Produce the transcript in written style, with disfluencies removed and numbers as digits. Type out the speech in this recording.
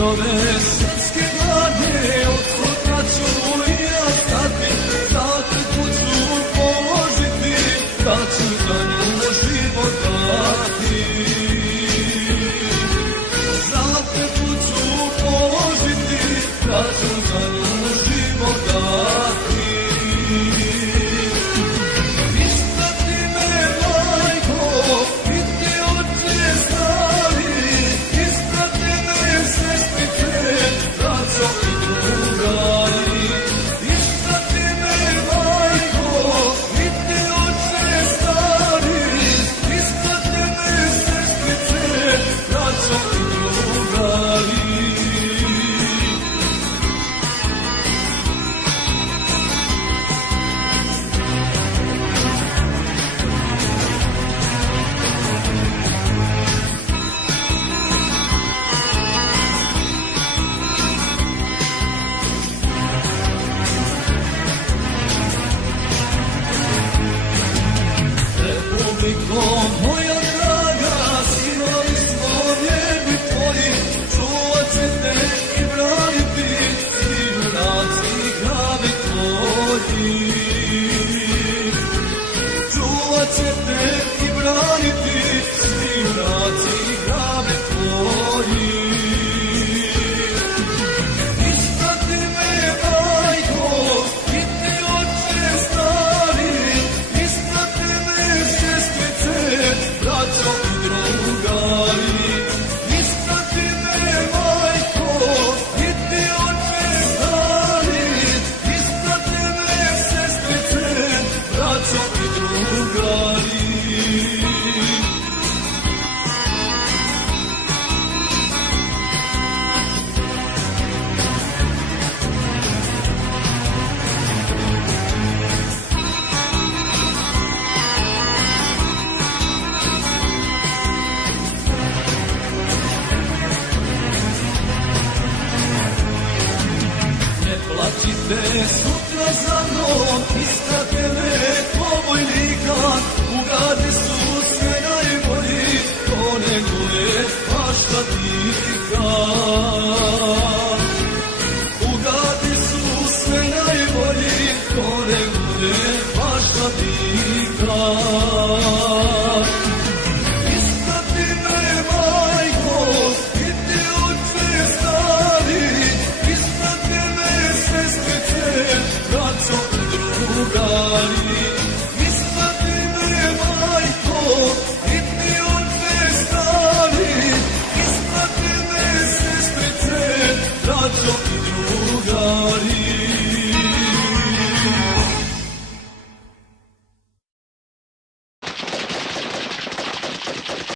ove srpske glade, od sutra ću i ja stati, da te kuću položiti, da ću za nju život dati. Za te kuću položiti, da ću za nju život dati. Isprati me, majko, i ti oče stari, isprati me, sestrice, braćo i drugari. Isprati me, majko, i ti oče stari, isprati me, sestrice, braćo i drugari. Republiko moja draga, sinovi smo nebi tvoji, čuvat će te i braniti, i junaci hrabri tvoji. Čuvat će te i braniti, i junaci hrabri tvoji. Isprati me, majko, i ti oče stari, isprati me, sestrice, braćo i drugari. Isprati me, majko, i ti oče stari, isprati me, sestrice, braćo i drugari. Ne plačite sutra za mnom, isprate me, pobojnika, u gradi su sve najbolji, to neguje mašta tiha. U gradi su sve najbolji, to neguje